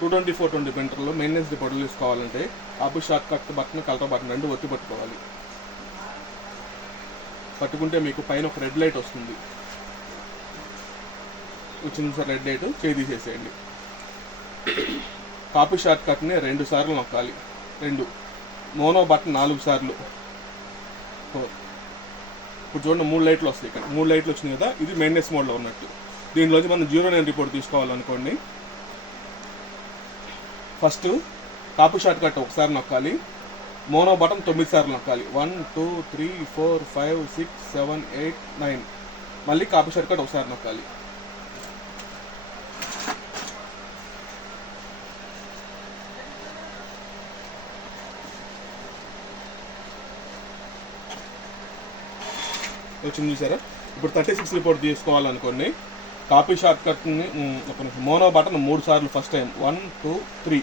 220/420 ప్రింటర్లో maintenance రిపోర్ట్లు తీసుకోవాలంటే copy short cut button, colour button రెండు ఒత్తి పట్టుకోవాలి. పట్టుకుంటే మీకు పైన ఒక రెడ్ లైట్ వస్తుంది. వచ్చింది సార్ రెడ్ లైట్, చేయి తీసేసేయండి. కాపీ షార్ట్ కట్ని 2 సార్లు నొక్కాలి. 2. మోనో బటన్ 4 సార్లు. 4. ఇప్పుడు చూడండి 3 లైట్లు వస్తాయి. ఇక్కడ 3 లైట్లు వచ్చినాయి కదా, ఇది మెయింటెనెన్స్ మోడ్లో ఉన్నట్టు. దీనిలోంచి మనం 09 రిపోర్ట్ తీసుకోవాలనుకోండి, ఫస్ట్ కాపీ షార్ట్ కట్ ఒకసారి నొక్కాలి. మోనో బటన్ 9 సార్లు నొక్కాలి. 1 2 3 4 5 6 7 8 9. మళ్ళీ కాపీ షార్ట్ కట్ ఒకసారి నొక్కాలి. వచ్చింది చూసారా. ఇప్పుడు 36 రిపోర్ట్ తీసుకోవాలనుకోండి, కాపీ షార్ట్ కట్ని మోనో బటన్ 3 సార్లు first time 1 2 3.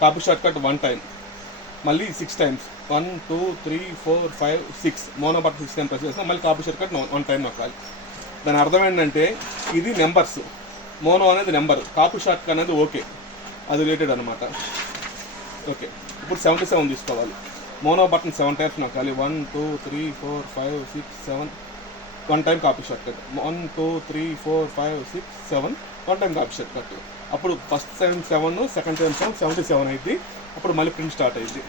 Copy shortcut 1 time, మళ్ళీ 6 times 1 2 3 4 5 6. Mono button 6 time press చేస్తాం, మళ్ళీ కాపీ షార్ట్ కట్ 1 టైం నొక్కాలి. దాని అర్థం ఏంటంటే ఇది నెంబర్స్, మోనో అనేది నెంబర్, కాపీ షార్ట్ కట్ అనేది ఓకే, అది రిలేటెడ్ అనమాట. ఓకే, ఇప్పుడు 77 తీసుకోవాలి. Mono button 7 times నొక్కాలి. 1 2 3 4 5 6 7. 1 time copy shortcut. 1 2 3 4 5 6 7. 1 time copy short cut. అప్పుడు ఫస్ట్ టైం 7, సెకండ్ టైం 7, 77 అయింది. అప్పుడు మళ్ళీ ప్రింట్ స్టార్ట్ అయింది.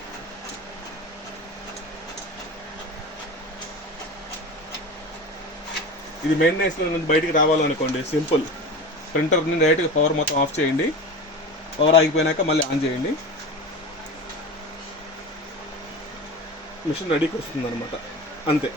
ఇది మెయింటెనెన్స్ నుంచి బయటికి రావాలనుకోండి, సింపుల్. ప్రింటర్ని డైరెక్ట్గా పవర్ మొత్తం ఆఫ్ చేయండి. పవర్ ఆగిపోయినాక మళ్ళీ ఆన్ చేయండి. మిషన్ రెడీకి వస్తుంది అనమాట, అంతే.